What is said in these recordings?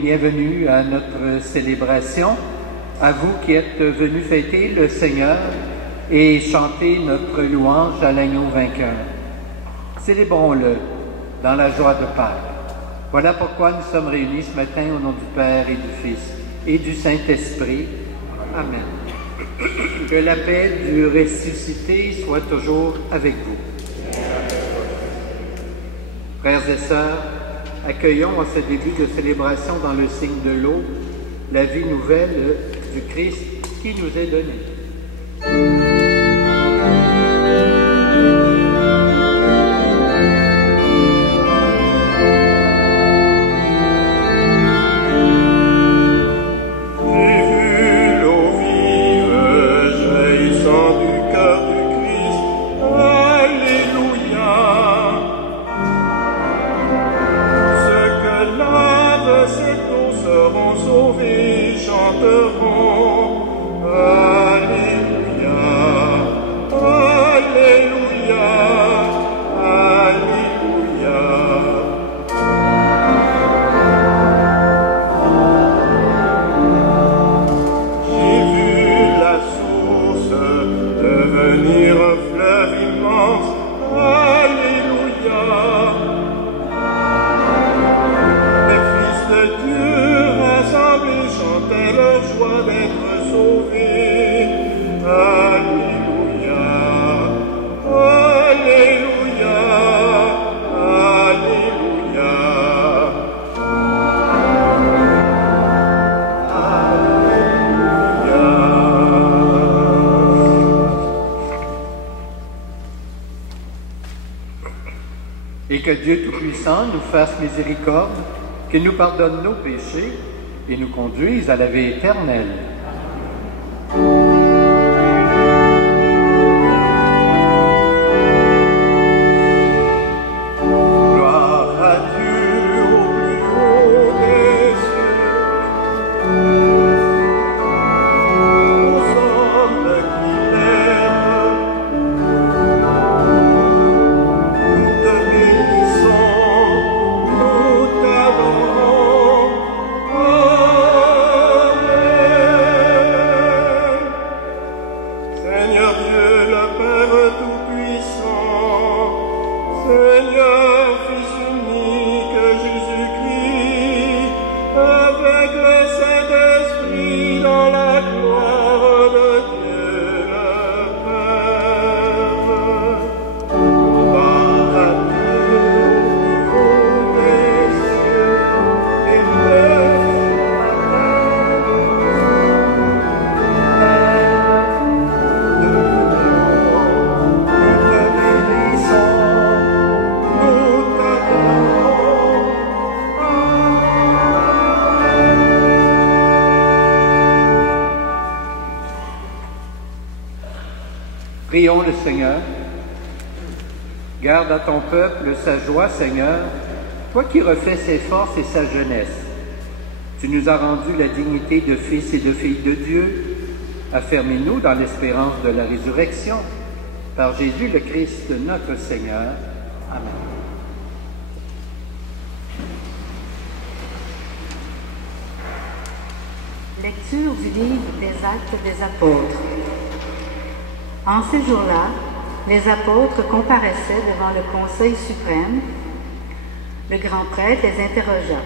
bienvenue à notre célébration, à vous qui êtes venus fêter le Seigneur et chanter notre louange à l'agneau vainqueur. Célébrons-le dans la joie de Pâques. Voilà pourquoi nous sommes réunis ce matin au nom du Père et du Fils et du Saint-Esprit. Amen. Que la paix du ressuscité soit toujours avec vous. Frères et sœurs, accueillons en ce début de célébration dans le signe de l'eau la vie nouvelle du Christ qui nous est donnée. Que Dieu Tout-Puissant nous fasse miséricorde, qu'il nous pardonne nos péchés et nous conduise à la vie éternelle. Prions le Seigneur. Garde à ton peuple sa joie, Seigneur, toi qui refais ses forces et sa jeunesse. Tu nous as rendu la dignité de fils et de filles de Dieu. Affermis-nous dans l'espérance de la résurrection. Par Jésus le Christ, notre Seigneur. Amen. Lecture du livre des Actes des Apôtres. En ces jours-là, les apôtres comparaissaient devant le Conseil suprême. Le grand prêtre les interrogea.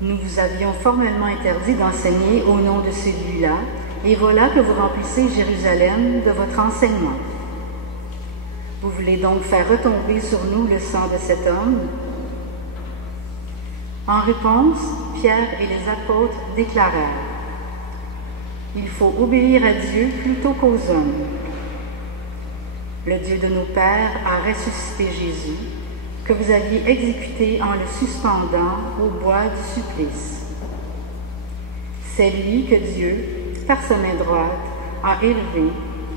Nous vous avions formellement interdit d'enseigner au nom de celui-là, et voilà que vous remplissez Jérusalem de votre enseignement. Vous voulez donc faire retomber sur nous le sang de cet homme? En réponse, Pierre et les apôtres déclarèrent: il faut obéir à Dieu plutôt qu'aux hommes. Le Dieu de nos pères a ressuscité Jésus, que vous aviez exécuté en le suspendant au bois du supplice. C'est lui que Dieu, par sa main droite, a élevé,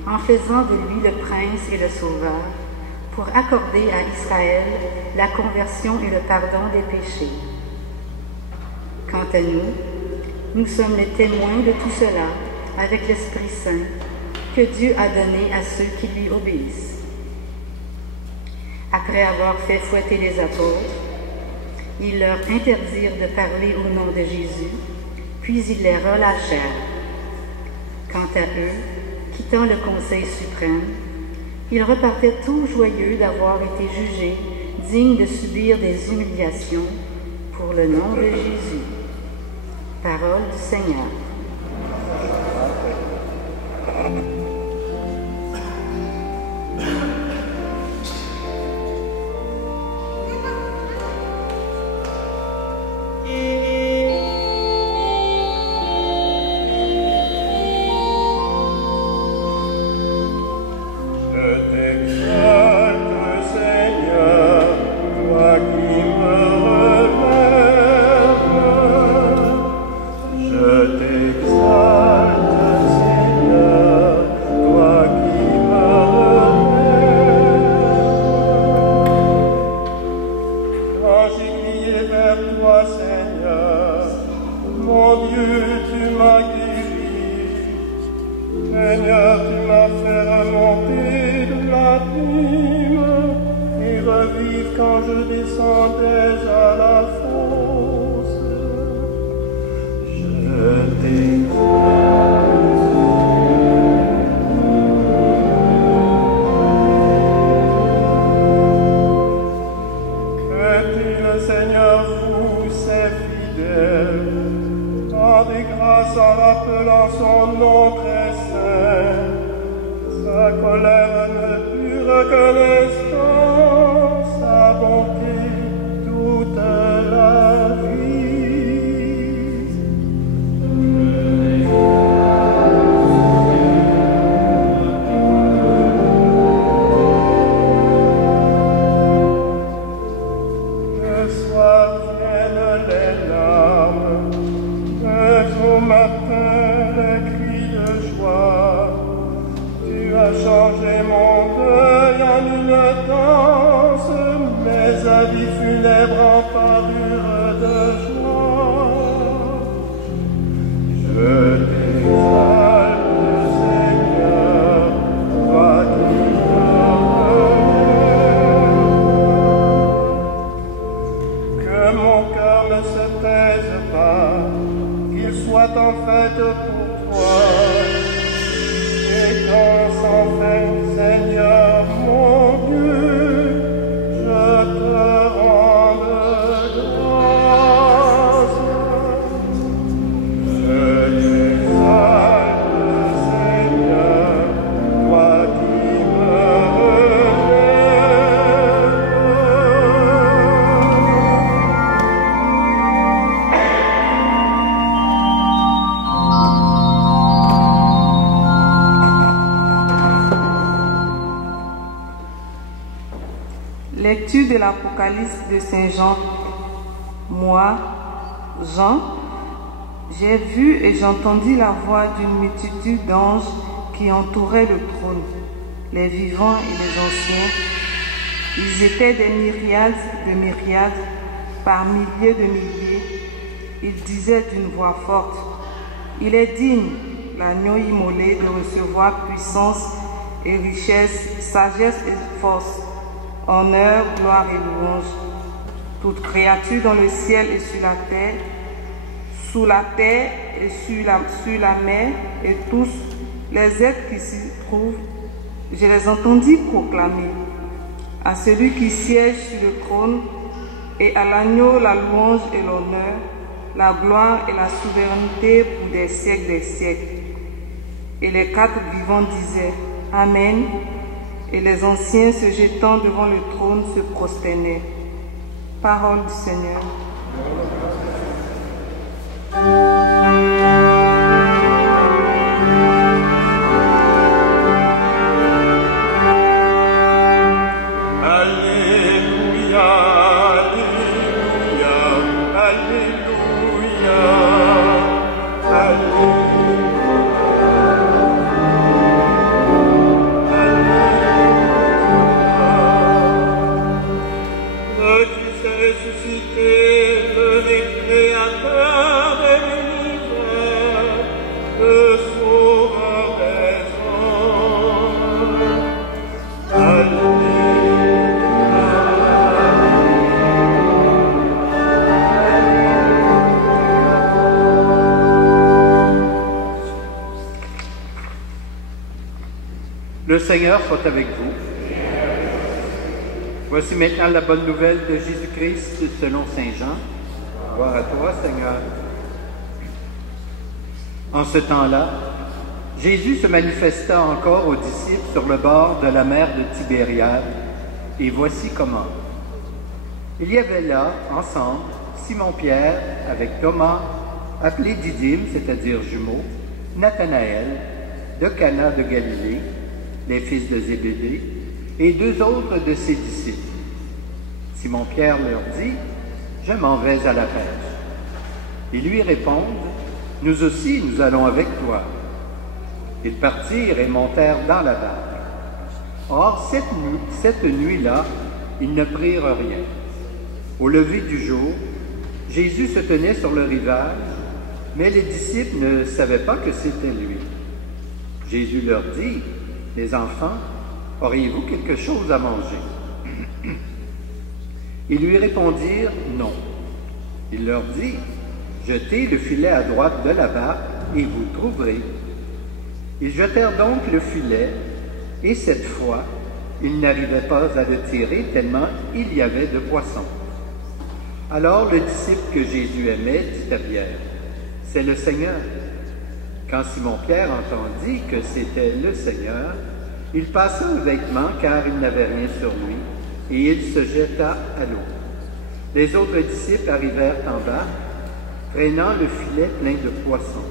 en faisant de lui le prince et le sauveur, pour accorder à Israël la conversion et le pardon des péchés. Quant à nous, nous sommes les témoins de tout cela, avec l'Esprit Saint, que Dieu a donné à ceux qui lui obéissent. Après avoir fait fouetter les apôtres, Ils leur interdirent de parler au nom de Jésus, puis ils les relâchèrent. Quant à eux, quittant le Conseil suprême, ils repartaient tout joyeux d'avoir été jugés dignes de subir des humiliations pour le nom de Jésus. Parole du Seigneur. Lecture de l'Apocalypse de Saint Jean. Moi, Jean, j'ai vu et j'entendis la voix d'une multitude d'anges qui entouraient le trône, les vivants et les anciens. Ils étaient des myriades de myriades, par milliers de milliers. Ils disaient d'une voix forte, « Il est digne, l'agneau immolé, de recevoir puissance et richesse, sagesse et force, honneur, gloire et louange. Toute créature dans le ciel et sur la terre, sous la terre et sur la mer, et tous les êtres qui s'y trouvent, je les entendis proclamer à celui qui siège sur le trône et à l'agneau la louange et l'honneur, la gloire et la souveraineté pour des siècles. Et les quatre vivants disaient « Amen ». Et les anciens se jetant devant le trône se prosternaient. Parole du Seigneur. Ressuscité, le Créateur de l'univers. Le Seigneur soit avec vous. Voici maintenant la bonne nouvelle de Jésus-Christ selon Saint Jean. Gloire à toi, Seigneur. En ce temps-là, Jésus se manifesta encore aux disciples sur le bord de la mer de Tibériade, et voici comment. Il y avait là, ensemble, Simon-Pierre avec Thomas, appelé Didyme, c'est-à-dire jumeaux, Nathanaël, de Cana de Galilée, les fils de Zébédée, et deux autres de ses disciples. Simon-Pierre leur dit, « Je m'en vais à la pêche. » Ils lui répondent, « Nous aussi, nous allons avec toi. » Ils partirent et montèrent dans la barque. Or, cette nuit-là, ils ne prirent rien. Au lever du jour, Jésus se tenait sur le rivage, mais les disciples ne savaient pas que c'était lui. Jésus leur dit, « Les enfants, auriez-vous quelque chose à manger? » Ils lui répondirent, « Non. » Il leur dit, « Jetez le filet à droite de la barque et vous trouverez. » Ils jetèrent donc le filet, et cette fois, ils n'arrivaient pas à le tirer tellement il y avait de poissons. Alors le disciple que Jésus aimait dit à Pierre, « C'est le Seigneur. » Quand Simon-Pierre entendit que c'était le Seigneur, il passa un vêtement car il n'avait rien sur lui, et il se jeta à l'eau. Les autres disciples arrivèrent en bas, traînant le filet plein de poissons.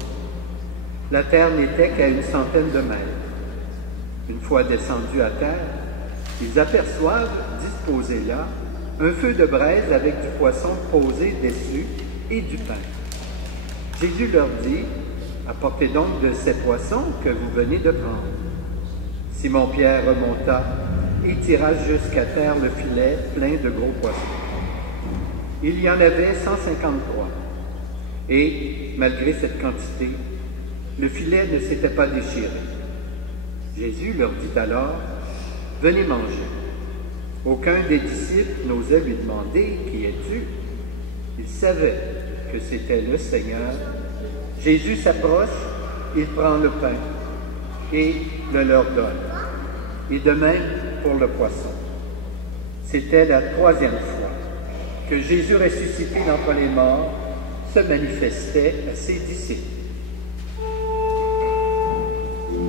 La terre n'était qu'à 100 de mètres. Une fois descendus à terre, ils aperçoivent, disposé là, un feu de braise avec du poisson posé dessus et du pain. Jésus leur dit, « Apportez donc de ces poissons que vous venez de prendre. » Simon-Pierre remonta et tira jusqu'à terre le filet plein de gros poissons. Il y en avait 153. Et, malgré cette quantité, le filet ne s'était pas déchiré. Jésus leur dit alors, « Venez manger. » Aucun des disciples n'osait lui demander, « Qui es-tu? » Il savait que c'était le Seigneur. Jésus s'approche, il prend le pain et le leur donne. Et de même pour le poisson. C'était la 3e fois que Jésus, ressuscité d'entre les morts, se manifestait à ses disciples.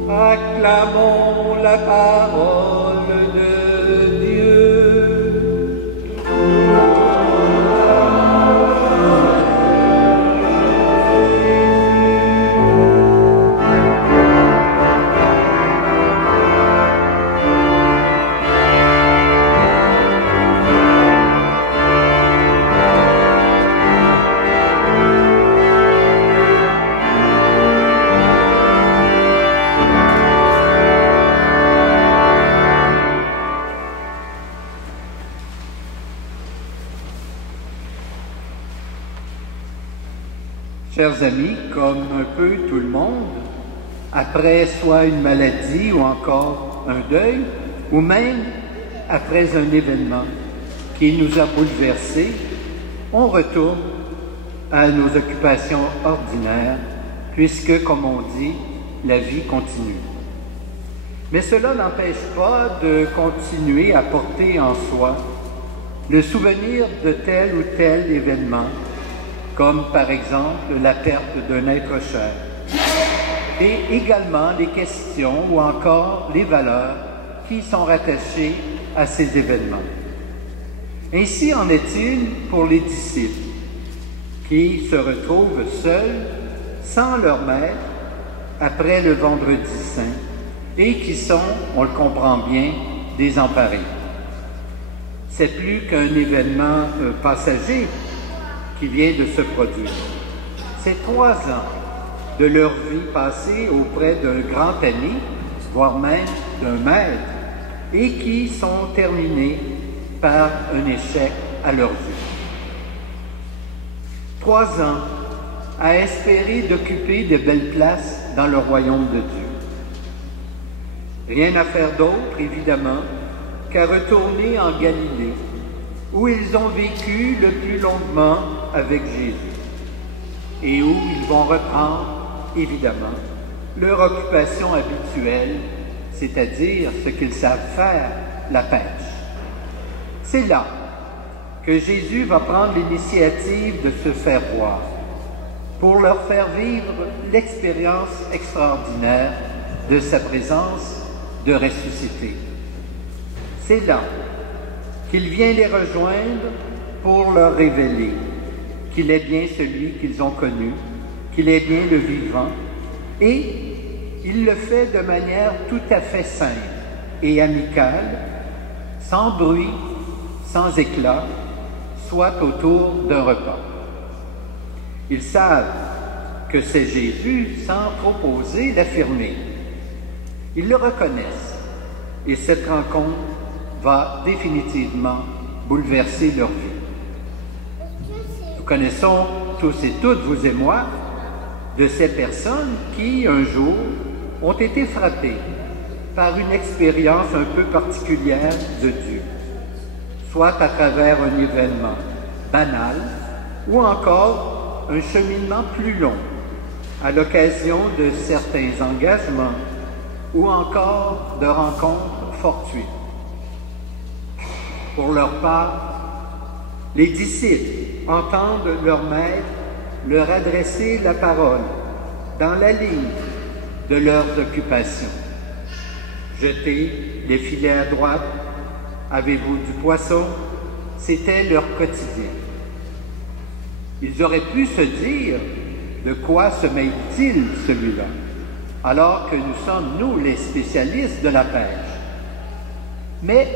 Acclamons la parole de Dieu. Chers amis, comme un peu tout le monde, après soit une maladie ou encore un deuil, ou même après un événement qui nous a bouleversés, on retourne à nos occupations ordinaires, puisque, comme on dit, la vie continue. Mais cela n'empêche pas de continuer à porter en soi le souvenir de tel ou tel événement, comme par exemple la perte d'un être cher, et également les questions ou encore les valeurs qui sont rattachées à ces événements. Ainsi en est-il pour les disciples, qui se retrouvent seuls, sans leur maître, après le Vendredi Saint, et qui sont, on le comprend bien, désemparés. C'est plus qu'un événement passager qui vient de se produire. C'est 3 ans de leur vie passée auprès d'un grand ami, voire même d'un maître, et qui sont terminés par un échec à leur vue. 3 ans à espérer d'occuper de belles places dans le royaume de Dieu. Rien à faire d'autre, évidemment, qu'à retourner en Galilée, où ils ont vécu le plus longuement avec Jésus, et où ils vont reprendre, évidemment, leur occupation habituelle c'est-à-dire ce qu'ils savent faire, la pêche. C'est là que Jésus va prendre l'initiative de se faire voir, pour leur faire vivre l'expérience extraordinaire de sa présence de ressuscité. C'est là qu'il vient les rejoindre pour leur révéler qu'il est bien celui qu'ils ont connu, qu'il est bien le vivant, et il le fait de manière tout à fait simple et amicale, sans bruit, sans éclat, soit autour d'un repas. Ils savent que c'est Jésus sans trop oser l'affirmer. Ils le reconnaissent et cette rencontre va définitivement bouleverser leur vie. Nous connaissons tous et toutes, vous et moi, de ces personnes qui, un jour, ont été frappées par une expérience un peu particulière de Dieu, soit à travers un événement banal ou encore un cheminement plus long à l'occasion de certains engagements ou encore de rencontres fortuites. Pour leur part, les disciples entendent leur maître leur adresser la parole dans la ligne de leurs occupations. Jetez les filets à droite, avez-vous du poisson? C'était leur quotidien. Ils auraient pu se dire de quoi se mêle-t-il celui-là, alors que nous sommes, nous, les spécialistes de la pêche. Mais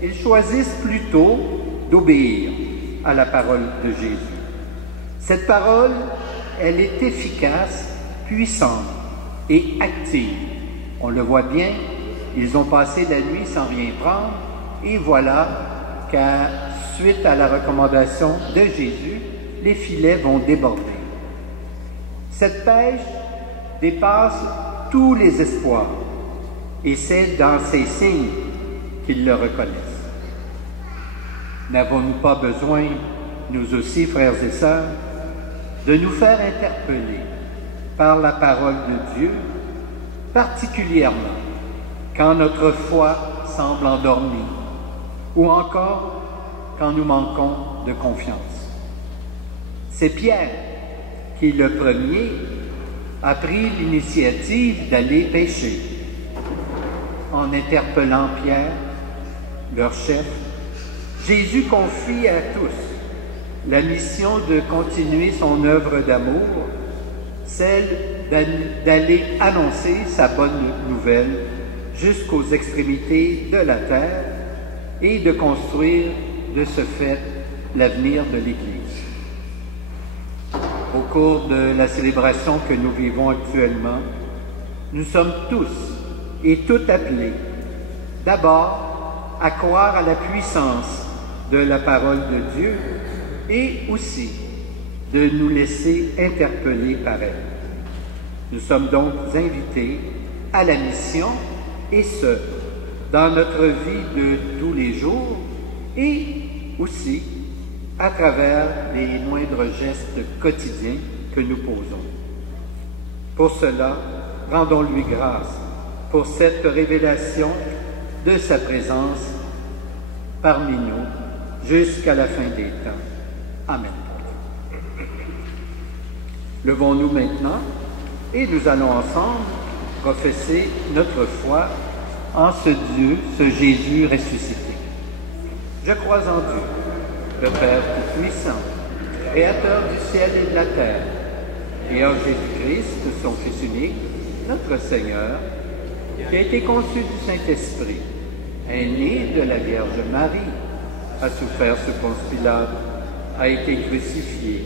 ils choisissent plutôt d'obéir à la parole de Jésus. Cette parole, elle est efficace, puissante et active. On le voit bien, ils ont passé la nuit sans rien prendre, et voilà qu'à suite à la recommandation de Jésus, les filets vont déborder. Cette pêche dépasse tous les espoirs, et c'est dans ces signes qu'ils le reconnaissent. N'avons-nous pas besoin, nous aussi, frères et sœurs, de nous faire interpeller par la parole de Dieu, particulièrement quand notre foi semble endormie, ou encore quand nous manquons de confiance. C'est Pierre qui, le premier, a pris l'initiative d'aller pêcher. En interpellant Pierre, leur chef, Jésus confie à tous la mission de continuer son œuvre d'amour, celle d'aller annoncer sa bonne nouvelle jusqu'aux extrémités de la terre et de construire de ce fait l'avenir de l'Église. Au cours de la célébration que nous vivons actuellement, nous sommes tous et toutes appelés d'abord à croire à la puissance de la parole de Dieu et aussi de nous laisser interpeller par elle. Nous sommes donc invités à la mission, et ce, dans notre vie de tous les jours et aussi à travers les moindres gestes quotidiens que nous posons. Pour cela, rendons-lui grâce pour cette révélation de sa présence parmi nous jusqu'à la fin des temps. Amen. Levons-nous maintenant et nous allons ensemble professer notre foi en ce Dieu, ce Jésus ressuscité. Je crois en Dieu, le Père Tout-Puissant, Créateur du ciel et de la terre, et en Jésus-Christ, son Fils unique, notre Seigneur, qui a été conçu du Saint-Esprit, est né de la Vierge Marie, a souffert sous Ponce Pilate, a été crucifié,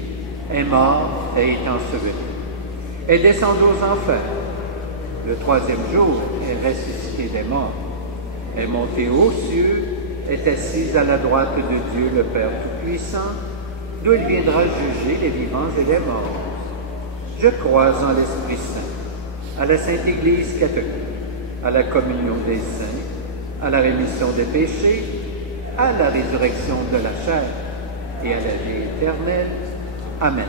est mort et est enseveli, est descendu aux enfers. Le troisième jour est ressuscité des morts, est monté aux cieux, est assis à la droite de Dieu le Père Tout-Puissant, d'où il viendra juger les vivants et les morts. Je crois en l'Esprit Saint, à la Sainte Église catholique, à la communion des saints, à la rémission des péchés, à la résurrection de la chair et à la vie éternelle. Amen.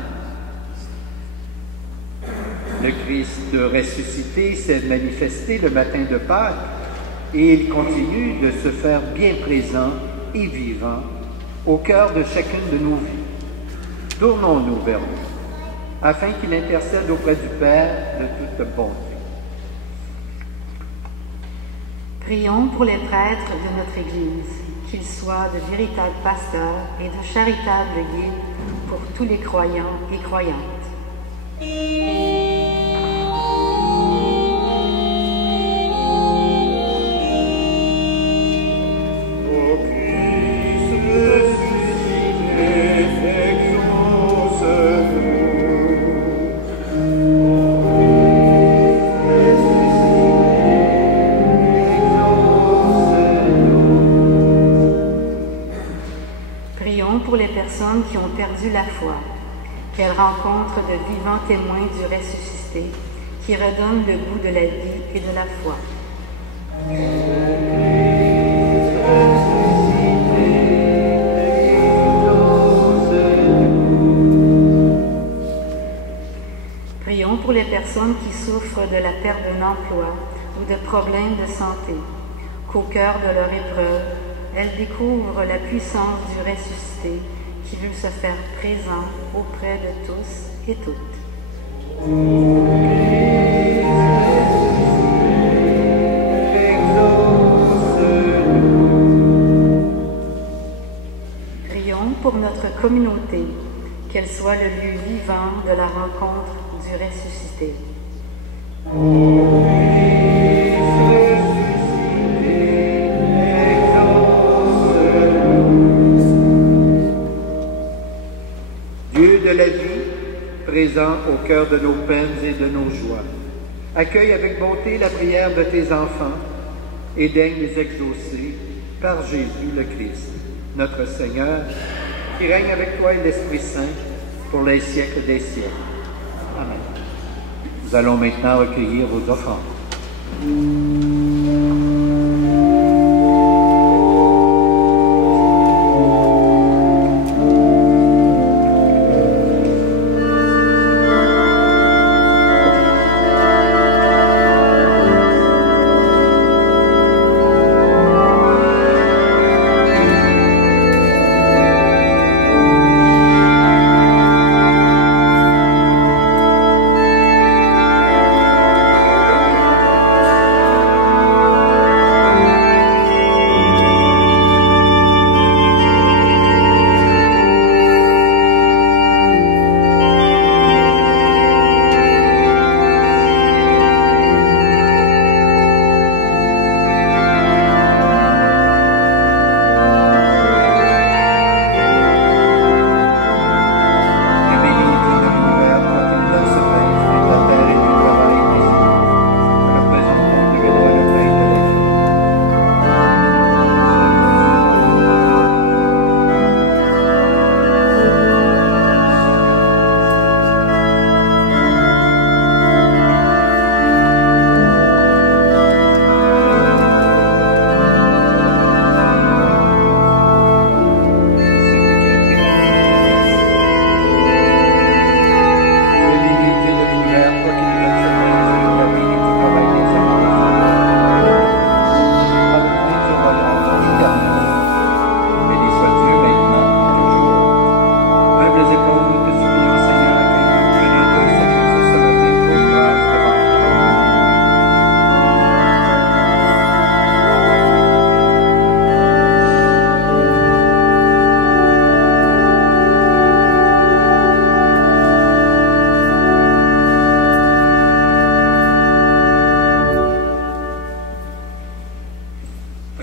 Le Christ ressuscité s'est manifesté le matin de Pâques et il continue de se faire bien présent et vivant au cœur de chacune de nos vies. Tournons-nous vers lui, afin qu'il intercède auprès du Père de toute bonté. Prions pour les prêtres de notre Église, qu'ils soient de véritables pasteurs et de charitables guides pour tous les croyants et croyantes. Qui ont perdu la foi, qu'elles rencontrent de vivants témoins du ressuscité, qui redonnent le goût de la vie et de la foi. Prions pour les personnes qui souffrent de la perte d'un emploi ou de problèmes de santé, qu'au cœur de leur épreuve, elles découvrent la puissance du ressuscité qui veut se faire présent auprès de tous et toutes. Prions pour notre communauté, qu'elle soit le lieu vivant de la rencontre du ressuscité. Présent au cœur de nos peines et de nos joies. Accueille avec bonté la prière de tes enfants et daigne les exaucer par Jésus le Christ, notre Seigneur, qui règne avec toi et l'Esprit Saint pour les siècles des siècles. Amen. Nous allons maintenant recueillir vos offrandes.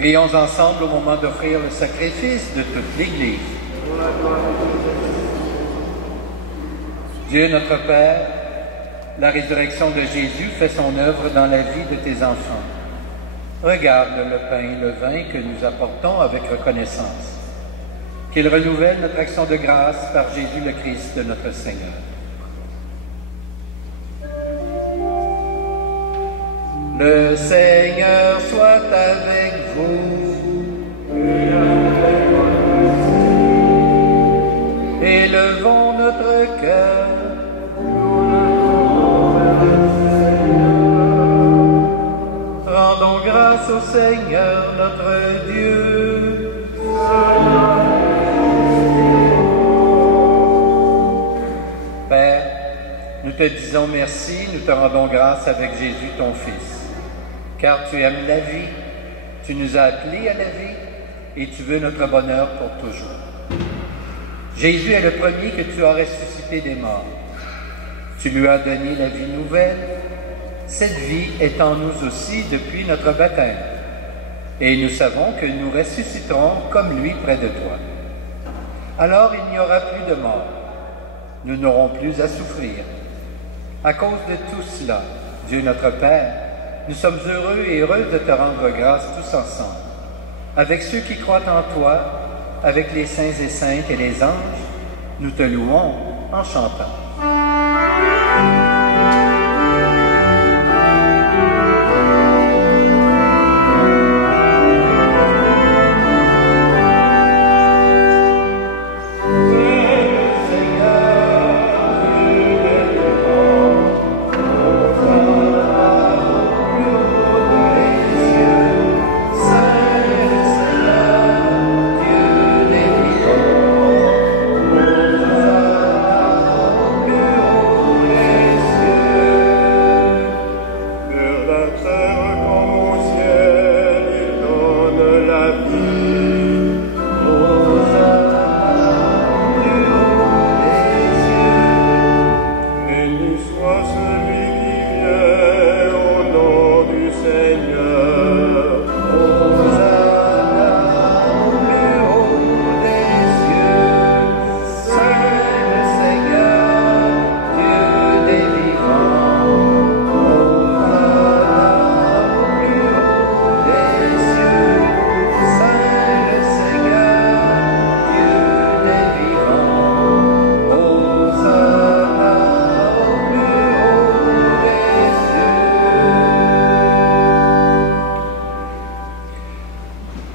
Prions ensemble au moment d'offrir le sacrifice de toute l'Église. Dieu notre Père, la résurrection de Jésus fait son œuvre dans la vie de tes enfants. Regarde le pain et le vin que nous apportons avec reconnaissance. Qu'il renouvelle notre action de grâce par Jésus le Christ, notre Seigneur. Le Seigneur soit avec vous. Élevons notre cœur. au Seigneur notre Dieu. Père, nous te disons merci, nous te rendons grâce avec Jésus, ton Fils, car tu aimes la vie, tu nous as appelés à la vie et tu veux notre bonheur pour toujours. Jésus est le premier que tu as ressuscité des morts. Tu lui as donné la vie nouvelle. Cette vie est en nous aussi depuis notre baptême. Et nous savons que nous ressusciterons comme lui près de toi. Alors il n'y aura plus de mort. Nous n'aurons plus à souffrir. À cause de tout cela, Dieu notre Père, nous sommes heureux et heureuses de te rendre grâce tous ensemble, avec ceux qui croient en toi, avec les saints et saintes et les anges, nous te louons en chantant.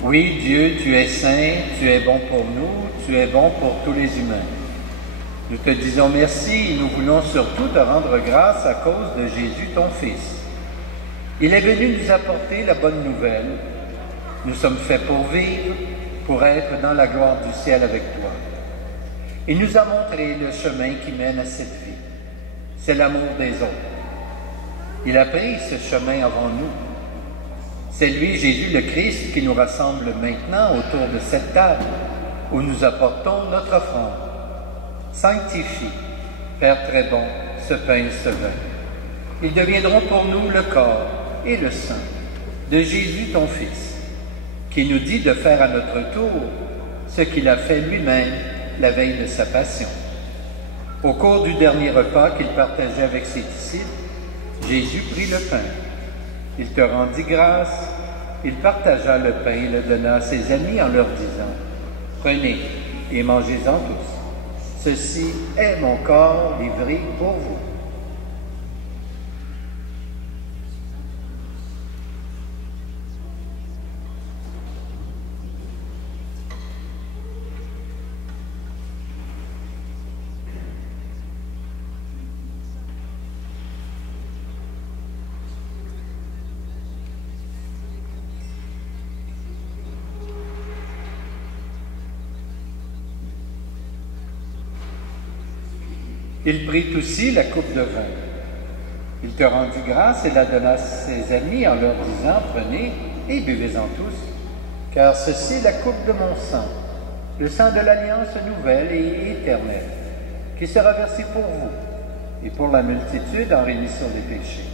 Oui, Dieu, tu es saint, tu es bon pour nous, tu es bon pour tous les humains. Nous te disons merci et nous voulons surtout te rendre grâce à cause de Jésus, ton Fils. Il est venu nous apporter la bonne nouvelle. Nous sommes faits pour vivre, pour être dans la gloire du ciel avec toi. Il nous a montré le chemin qui mène à cette vie. C'est l'amour des autres. Il a pris ce chemin avant nous. C'est lui, Jésus le Christ, qui nous rassemble maintenant autour de cette table où nous apportons notre offrande. Sanctifie, Père très bon, ce pain et ce vin. Ils deviendront pour nous le corps et le sang de Jésus ton Fils, qui nous dit de faire à notre tour ce qu'il a fait lui-même la veille de sa passion. Au cours du dernier repas qu'il partageait avec ses disciples, Jésus prit le pain. Il te rendit grâce, il partagea le pain et le donna à ses amis en leur disant « Prenez et mangez-en tous. Ceci est mon corps livré pour vous. » Il prit aussi la coupe de vin. Il te rendit grâce et la donna à ses amis en leur disant « Prenez et buvez-en tous, car ceci est la coupe de mon sang, le sang de l'alliance nouvelle et éternelle, qui sera versé pour vous et pour la multitude en rémission des péchés.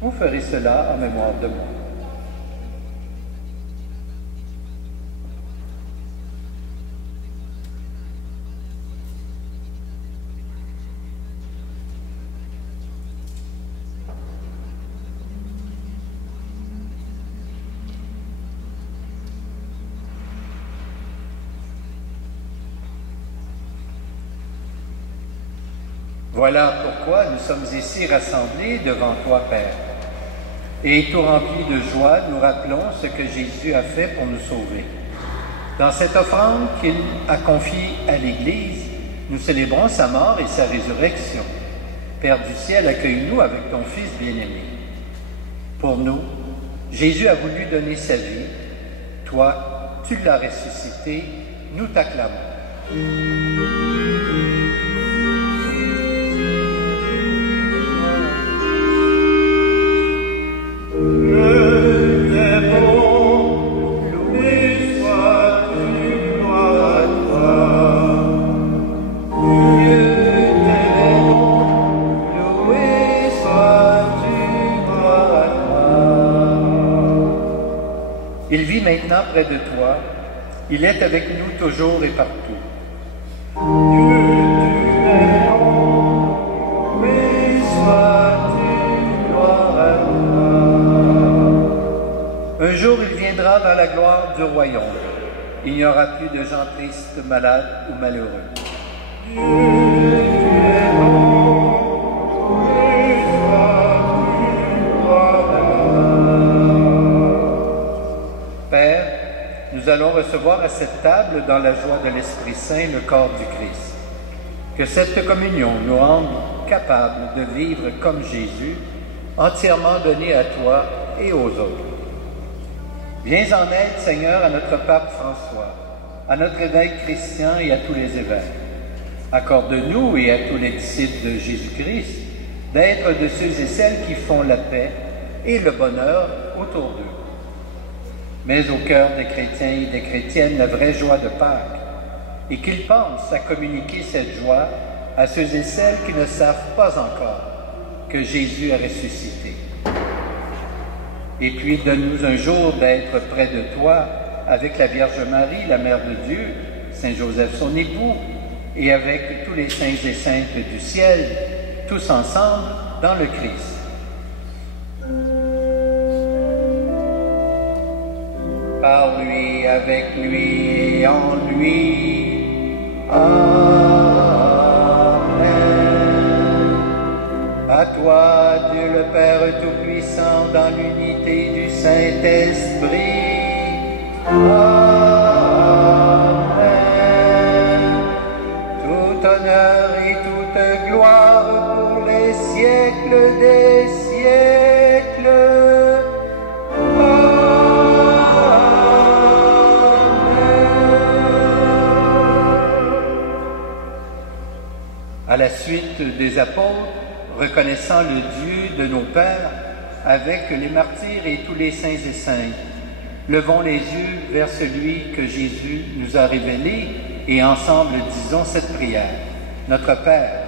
Vous ferez cela en mémoire de moi. » Voilà pourquoi nous sommes ici rassemblés devant toi, Père. Et tout remplis de joie, nous rappelons ce que Jésus a fait pour nous sauver. Dans cette offrande qu'il a confiée à l'Église, nous célébrons sa mort et sa résurrection. Père du ciel, accueille-nous avec ton Fils bien-aimé. Pour nous, Jésus a voulu donner sa vie. Toi, tu l'as ressuscité. Nous t'acclamons. Il vit maintenant près de toi. Il est avec nous toujours et partout. Un jour, il viendra dans la gloire du royaume. Il n'y aura plus de gens tristes, malades ou malheureux. Père, nous allons recevoir à cette table, dans la joie de l'Esprit Saint, le corps du Christ. Que cette communion nous rende capables de vivre comme Jésus, entièrement donné à toi et aux autres. Viens en aide, Seigneur, à notre pape François, à notre évêque Christian et à tous les évêques. Accorde-nous et à tous les disciples de Jésus-Christ d'être de ceux et celles qui font la paix et le bonheur autour d'eux. Mets au cœur des chrétiens et des chrétiennes la vraie joie de Pâques, et qu'ils pensent à communiquer cette joie à ceux et celles qui ne savent pas encore que Jésus a ressuscité. Et puis donne-nous un jour d'être près de toi avec la Vierge Marie, la Mère de Dieu, Saint Joseph son époux, et avec tous les saints et saintes du ciel, tous ensemble dans le Christ. Par lui, avec lui et en lui. Amen. À toi, Dieu le Père Tout-Puissant, dans l'unité du Saint-Esprit. Amen. Tout honneur et toute gloire pour les siècles des siècles. À la suite des apôtres, reconnaissant le Dieu de nos pères, avec les martyrs et tous les saints et saintes, levons les yeux vers celui que Jésus nous a révélé et ensemble disons cette prière. Notre Père,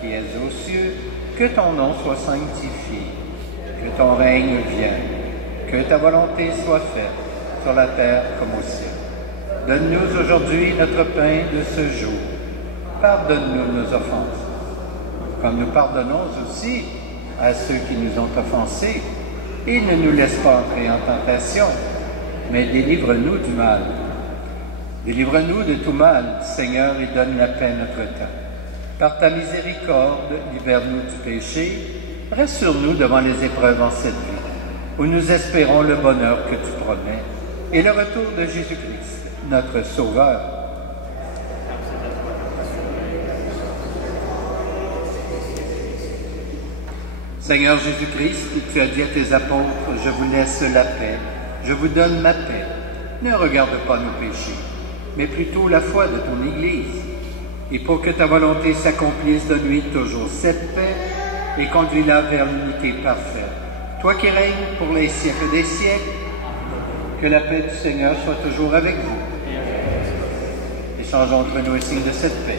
qui es aux cieux, que ton nom soit sanctifié, que ton règne vienne, que ta volonté soit faite sur la terre comme au ciel. Donne-nous aujourd'hui notre pain de ce jour. Pardonne-nous nos offenses, comme nous pardonnons aussi à ceux qui nous ont offensés, et ne nous laisse pas entrer en tentation, mais délivre-nous du mal. Délivre-nous de tout mal, Seigneur, et donne la paix à notre temps. Par ta miséricorde, libère-nous du péché, rassure-nous devant les épreuves en cette vie, où nous espérons le bonheur que tu promets, et le retour de Jésus-Christ, notre Sauveur. Seigneur Jésus-Christ, tu as dit à tes apôtres, je vous laisse la paix, je vous donne ma paix. Ne regarde pas nos péchés, mais plutôt la foi de ton Église. Et pour que ta volonté s'accomplisse, donne-lui toujours cette paix et conduis-la vers l'unité parfaite. Toi qui règnes pour les siècles des siècles, que la paix du Seigneur soit toujours avec vous. Échangeons entre nous le signe de cette paix.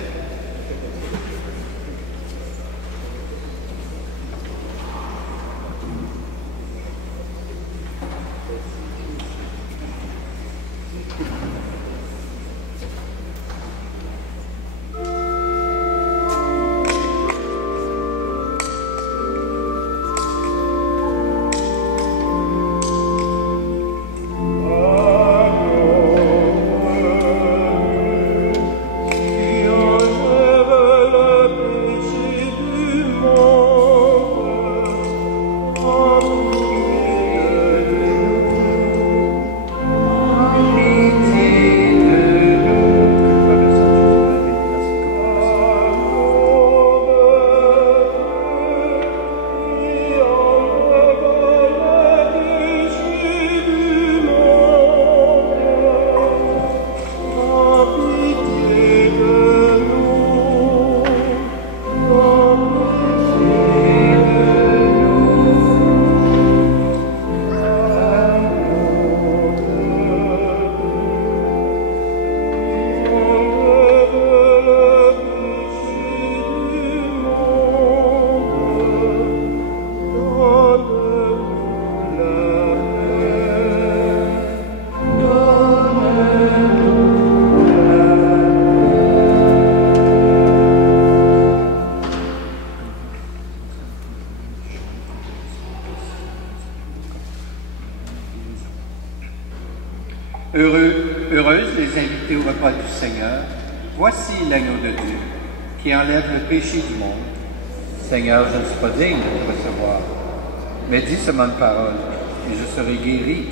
Your Heureuses les invités au repas du Seigneur. Voici l'agneau de Dieu qui enlève le péché du monde. Seigneur, je ne suis pas digne de te recevoir, mais dis seulement une parole et je serai guéri.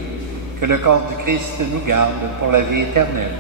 Que le corps du Christ nous garde pour la vie éternelle.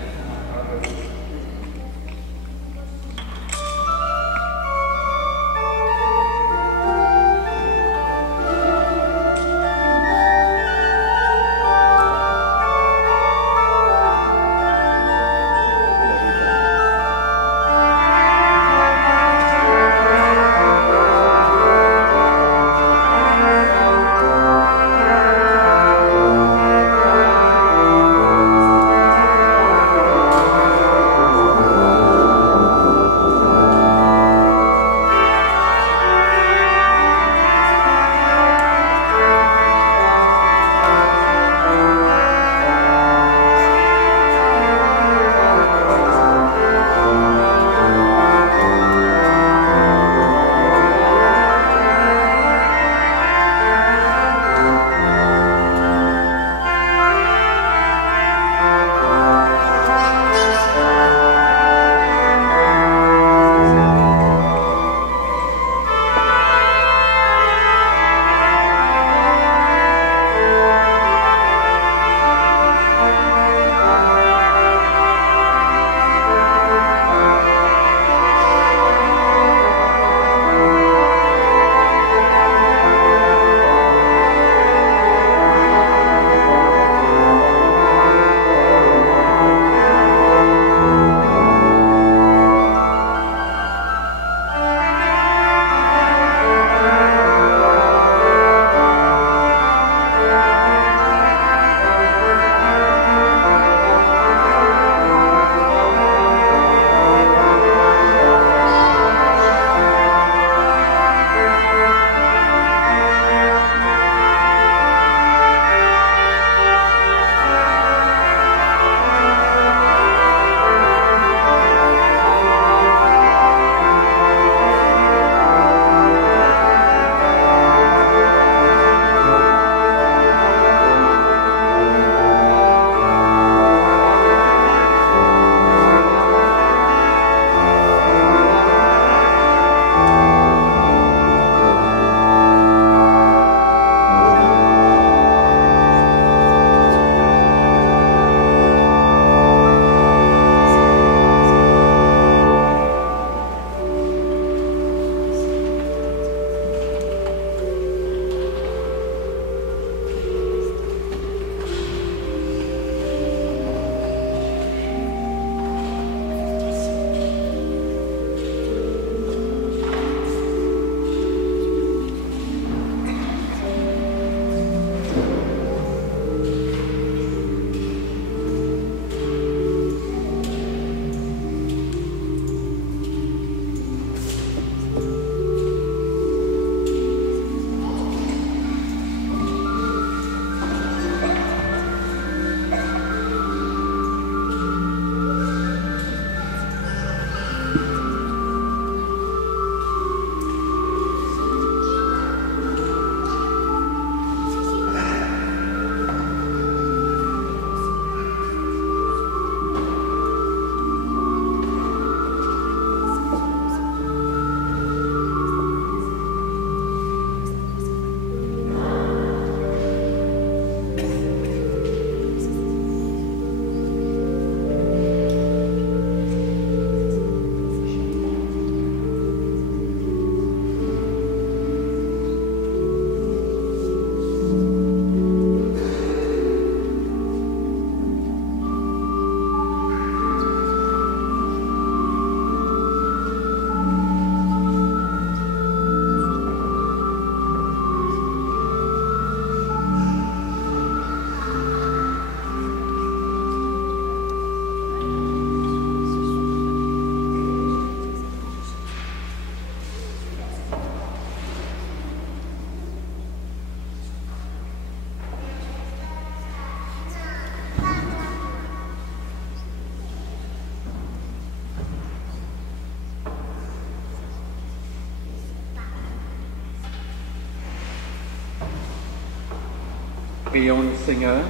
Prions le Seigneur.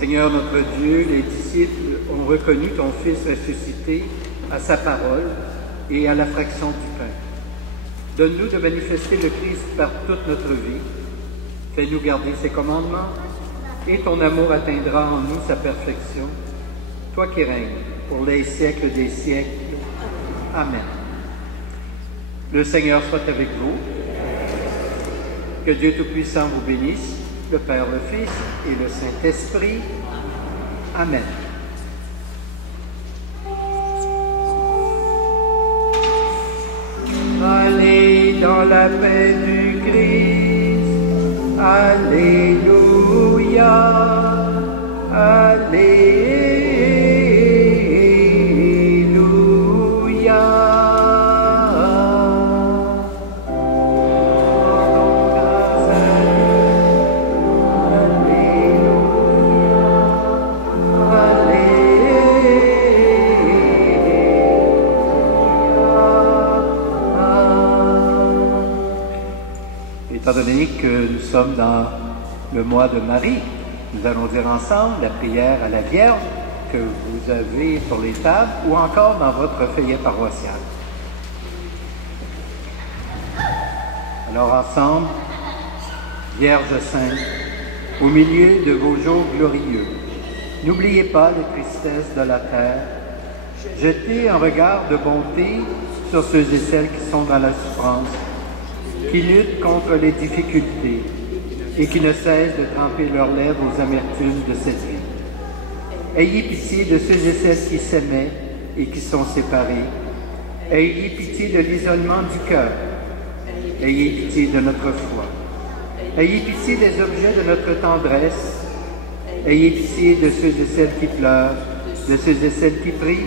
Seigneur notre Dieu, les disciples ont reconnu ton Fils ressuscité à sa parole et à la fraction du pain. Donne-nous de manifester le Christ par toute notre vie. Fais-nous garder ses commandements et ton amour atteindra en nous sa perfection. Toi qui règnes pour les siècles des siècles. Amen. Le Seigneur soit avec vous. Que Dieu Tout-Puissant vous bénisse, le Père, le Fils et le Saint-Esprit. Amen. Allez dans la paix du Christ. Alléluia. Alléluia. Étant donné que nous sommes dans le mois de Marie, nous allons dire ensemble la prière à la Vierge que vous avez sur les tables ou encore dans votre feuillet paroissial. Alors ensemble, Vierge Sainte, au milieu de vos jours glorieux, n'oubliez pas les tristesses de la terre, jetez un regard de bonté sur ceux et celles qui sont dans la souffrance, qui luttent contre les difficultés et qui ne cessent de tremper leurs lèvres aux amertumes de cette vie. Ayez pitié de ceux et celles qui s'aimaient et qui sont séparés. Ayez pitié de l'isolement du cœur. Ayez pitié de notre foi. Ayez pitié des objets de notre tendresse. Ayez pitié de ceux et celles qui pleurent, de ceux et celles qui prient,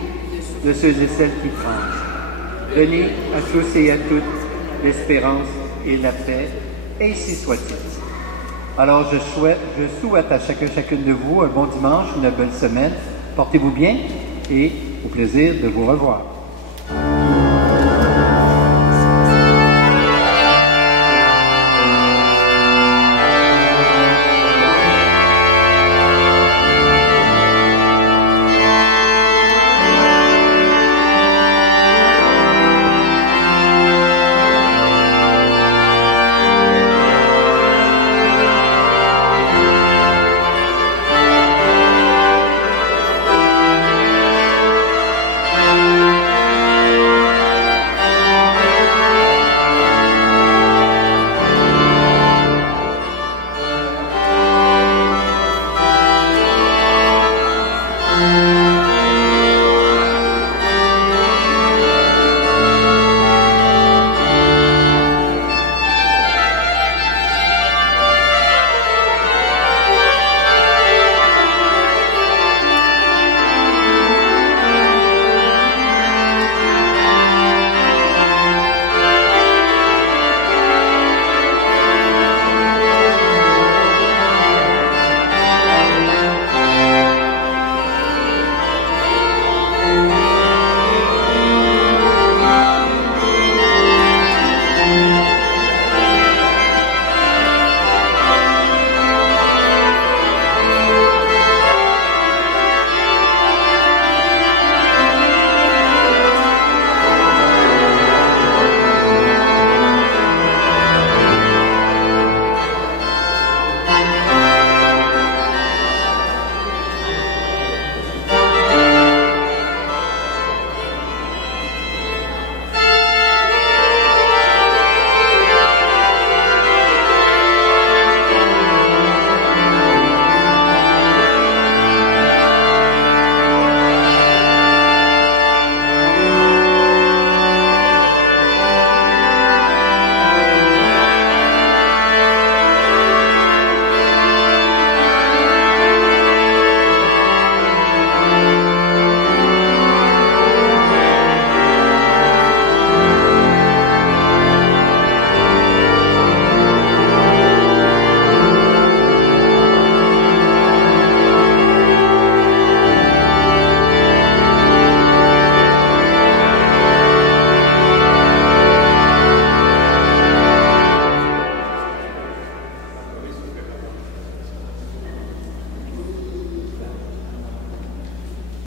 de ceux et celles qui tremblent. Donnez à tous et à toutes l'espérance et la paix, ainsi soit-il. Alors je souhaite à chacune de vous un bon dimanche, une belle semaine. Portez-vous bien et au plaisir de vous revoir.